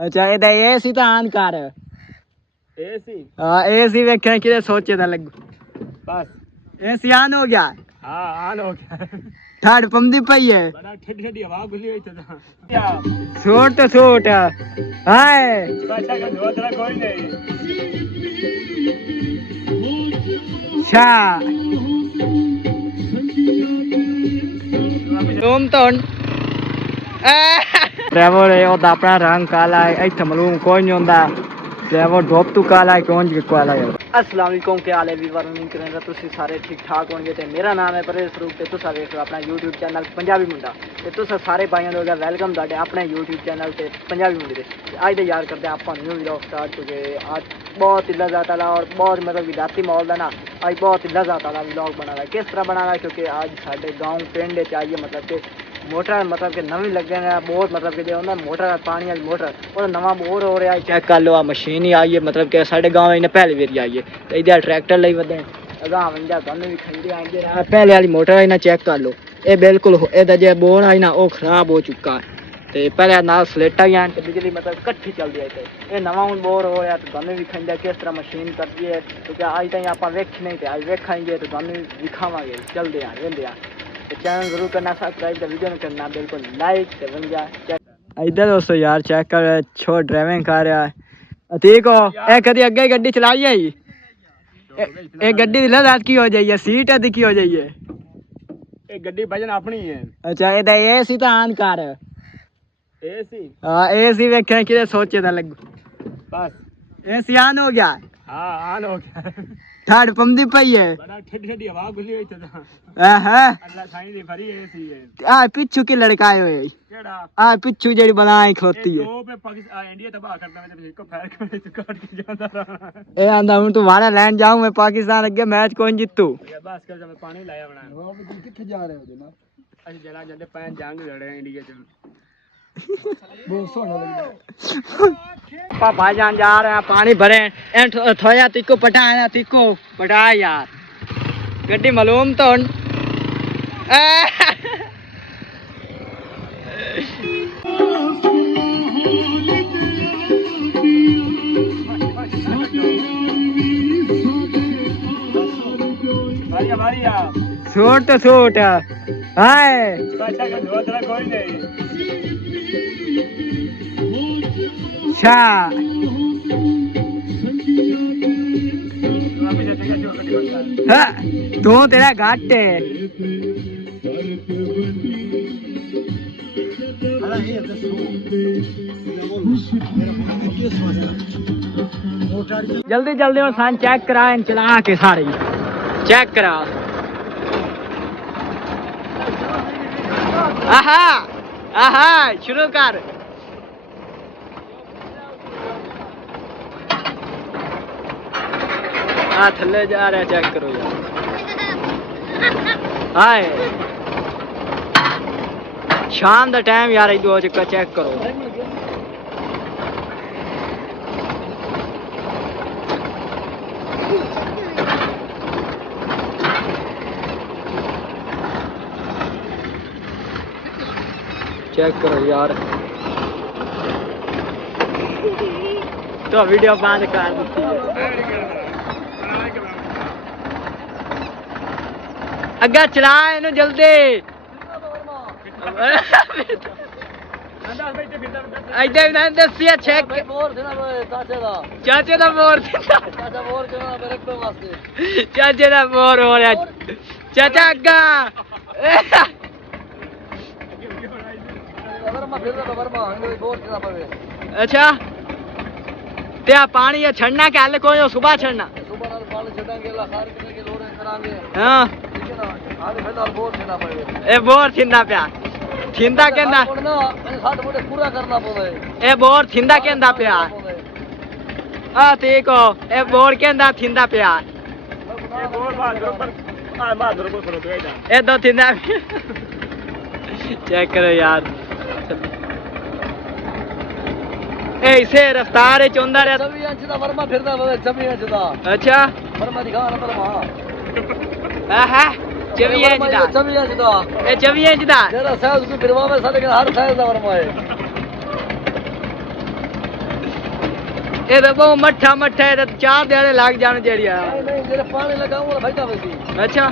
अच्छा ਇਹਦਾ ਏਸੀ ਤਾਂ ਆਨ ਕਰ ਏਸੀ ਹਾਂ ਏਸੀ ਵੇਖਿਆ ਕਿਤੇ ਸੋਚੇ ਤਾਂ ਲੱਗੂ ਬਸ ਏਸੀ ਆਨ ਹੋ ਗਿਆ ਹਾਂ ਆਨ ਹੋ ਗਿਆ ਠਾੜ ਪੰਦੀ ਪਈ ਹੈ ਬੜਾ ਠੱਡੀ ਠੱਡੀ ਹਵਾ ਖੁੱਲੀ ਹੋਈ ਤਾਂ ਕਿਆ ਛੋਟ ਤਾਂ ਛੋਟ ਹਾਏ ਬਾਸ਼ਾ का धोतरा कोई नहीं ਅੱਛਾ तुम तो ड्राइवर है ਉਹਦਾ ਆਪਣਾ ਰੰਗ ਕਾਲਾ ਹੈ ਇੱਥੇ ਮਾਲੂਮ ਕੋਈ ਨਹੀਂ ਹੁੰਦਾ ड्राइवर ढोप तू काला है कौन जी काला है अस्सलाम वालेकुम क्या हाल है वीवर उम्मीद करेंगे तुसी सारे ठीक ठाक होंगे ते मेरा नाम है परेश फरूक ते तुसा देख रहे हो अपना YouTube चैनल पंजाबी मुंडा ते तुसा सारे भाइयों लोग वेलकम ਤੁਹਾਡੇ ਆਪਣੇ YouTube चैनल ते पंजाबी मुंडे ते आज दे यार करते हैं ਆਪਾਂ न्यू व्लॉग स्टार्ट हो गए आज बहुत ही लज़्ज़त वाला और बहुत मतलब विद्यार्थी माहौल है ना आज बहुत ही लज़्ज़त वाला व्लॉग बना रहा है किस तरह बना रहा है क्योंकि आज साढ़े गाँव पिंड चाहिए मतलब कि मोटर मतलब कि नवी लगे बहुत मतलब कि जो मोटर पानी वाली मोटर और नवा बोर हो रहा है चेक कर लो मशीन ही आई है मतलब कि साढ़े गाँव इन्हें पहली बारी आई है तो इधर ट्रैक्टर ले बदे अगाह वंजा गन भी खंडे आएंगे पहले वाली मोटर आई ना चेक कर लो ये बिल्कुल जो बोर आई ना वो खराब हो चुका है तो पहले ना सलेटा ही आन तो बिजली मतलब कट्ठी चलती है ये नवा हूँ बोर हो रहा तो गन भी खंडा किस तरह मशीन करती है क्योंकि अज तक आप वेख नहीं थे अज वेखेंगे तो गन भी दिखावे चलते हैं वेंदे तो चैनल जरूर करना सब्सक्राइब तो वीडियो में करना बिल्कुल लाइक तो बन जा इधर दोस्तों यार चेक कर छो ड्राइविंग कर रहा है ठीक हो ए कभी अगे गड्डी चलाई है ये गड्डी दी लज़्ज़त की हो जाइए सीट है की हो जाइए ये गड्डी भजन अपनी है अच्छा ਇਹਦਾ ਏਸੀ ਤਾਂ ਆਨ ਕਰ ਏਸੀ ਹਾਂ ਏਸੀ ਵੇਖਿਆ ਕਿਤੇ ਸੋਚੇ ਤਾਂ ਲੱਗੂ बस ਏਸੀ ਆਨ ਹੋ ਗਿਆ हाँ आन हो गया ਠਾੜ ਪੰਦੀ ਪਈ ਹੈ बड़ा ठंडी ठंडी हवा खुली हुई तो ਆਹਾਂ अल्लाह साईं दी भरी एसी है ਆ ਪਿੱਛੂ ਕੀ ਲੜਕਾਏ ਹੋਏ केड़ा ਆ ਪਿੱਛੂ ਜਿਹੜੀ ਬਣਾਈ ਖਲੋਤੀ ਹੈ दो पे पाकिस्तान इंडिया तबाह करता मैं तो इसको फायर कर तो काट के जाता रहा ਇਹ ਆਂਦਾ ਹੁਣ ਤੂੰ ਵਾਰਾ ਲੈਣ ਜਾਊਂ ਮੈਂ ਪਾਕਿस्तान ਅੱਗੇ ਮੈਚ ਕੌਣ ਜਿੱਤੂ या बस कर जब पानी लाया बना वो भी किथे जा रहे हो जनाब ਅਸੀਂ ਜਲਾ ਜਾਂਦੇ ਪੈਨ ਜੰਗ ਲੜੇ ਇੰਡੀਆ ਚ बहुत सोना लगता पापा जान जा रहे हैं पानी भरे थोड़ा तिको पटाया तिको पटा यार गड्डी मालूम तो छोट तो छोट हाय बादशाह का धोतरा कोई नहीं अच्छा हाँ, तू तेरा घाट है जल्दी जल्दी और सान चेक करा चला के सारे चेक करा आहा आहा शुरू कर हाँ थल्ले जा रहा है चेक करो यार हाय शाम का टाइम यार दो चक्कर चेक करो चेक करो यार तो वीडियो बंद कर दी अग्गा चला इनू जल्दी इधर दसिया चेक चाचे दा बोर चाचे दा बोर हो रहा चाचा अग्गा अच्छा ते पानी ये छड़ना क्या हाल कोई सुबह छड़ना हाँ ए बोर थिंदा प्या थिंदा केंदा ए बोर थिंदा केंदा प्या आ ठीक हो ए बोर केंदा थिंदा प्या ए दो थिंदा चेक करो यार ऐसे रफ्तार है चौंदा रे 26 इंच दा वर्मा फिरदा पवे 26 इंच दा अच्छा वर्मा दिखा ना वर्मा आहा 24 इंच दा 24 इंच दा ए 24 इंच दा जेड़ा साइज को फिरवा में साडे हर साइज दा वर्मा है ये तो बहुत मट्ठा मट्ठा है, तो 4 दिहाड़े लग जाने जड़िया। नहीं जेरे पानी लगाऊंगा भाई का वैसी अच्छा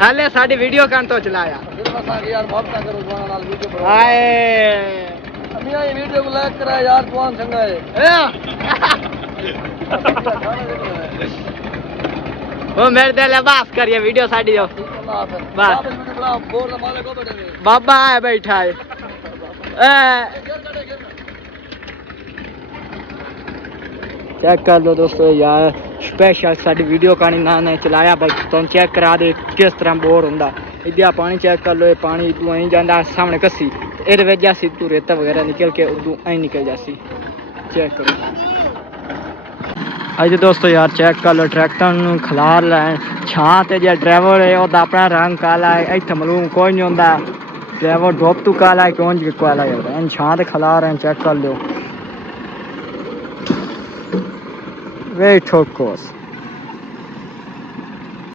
हाले साडी वीडियो कान तो चलाया फिर बस आगे यार मोहब्बत करो दुआना नाल वीडियो बनाओ हाय अमिया ये वीडियो को लाइक करा यार दुआन चंगा है वो मेरे दिल बास करिए वीडियो साडी जो बस वीडियो बना बोर माले को बैठे बाबा है बैठा है चेक कर लो दोस्तों यार स्पेशल साडी वीडियो का ना चलाया भाई तुम चेक करा दे किस तरह बोर होंदा इदिया पानी चेक कर लो ये पानी तू आई जांदा सामने कसी एदे विच जासी तू रेता वगैरह निकल के तू आई निकल जासी चेक करो अज दोस्तों यार चेक कर लो ट्रैक्टर नूं खलार लैन छां ते जे ड्राइवर है ओदा अपना रंग काला है इत्थे मालूम कोई नहीं होंदा ड्राइवर डोप तू काला है कौन जी काला है इन छां ते खलार हैं चेक कर लो वेरी ठोकोस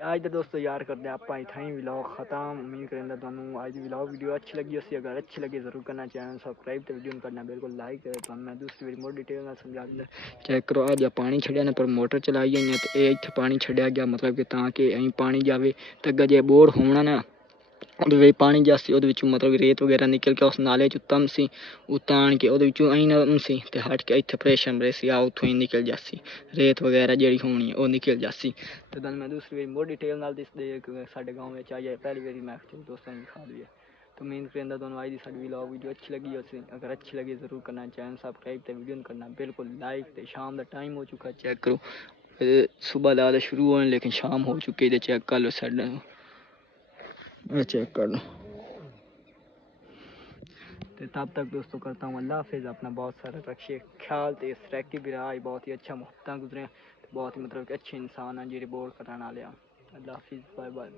आज तो दोस्तों यार करते आप इतना ही व्लॉग खत्म उम्मीद करेंगे ਤੁਹਾਨੂੰ आज व्लॉग वीडियो अच्छी लगी उससे अगर अच्छी लगी जरूर करना चैनल सब्सक्राइब तो वीडियो करना बिल्कुल लाइक करे तो मैं दूसरी वीडियो मोर डिटेल में समझा दूंगा चेक करो आज पानी छड़िया ने पर मोटर चलाई है तो ये इत्थे पानी छड़िया गया मतलब कि ताकि अं पानी जावे तो अगर जे बोर होना ना वो पानी जासी मतलब रेत वगैरह निकल के उस नाले चो तम सी उतान के नम सी ते हट के इत्थे प्रेशन ब्रेसी आ उतों ही निकल जासी रेत वगैरह जी होनी है वो निकल जासी तो गल मैं दूसरी बार मोर डिटेल नाल दस दे साडे गाँव में आई पहली बारी मैं दोस्तों ने दिखा दी है तो उम्मीद करेंदा दोनों आज की साडी व्लॉग वीडियो अच्छी लगी उसे अगर अच्छी लगी जरूर करना चैनल सब्सक्राइब तो वीडियो करना बिल्कुल लाइक तो शाम का टाइम हो चुका चेक करो सुबह दा शुरू होने लेकिन शाम हो चुकी है चेक कर लो साडा चेक कर लो तो तब तक दोस्तों करता हूँ अल्लाह हाफिज़ अपना बहुत सारा रखिए ख्याल तो इस ट्रैक की भी रहा बहुत ही अच्छा मुहब्बत गुजरे बहुत ही मतलब कि अच्छे इंसान हैं जो बोर कराने वाले अल्लाह हाफिज़ बाय बाय।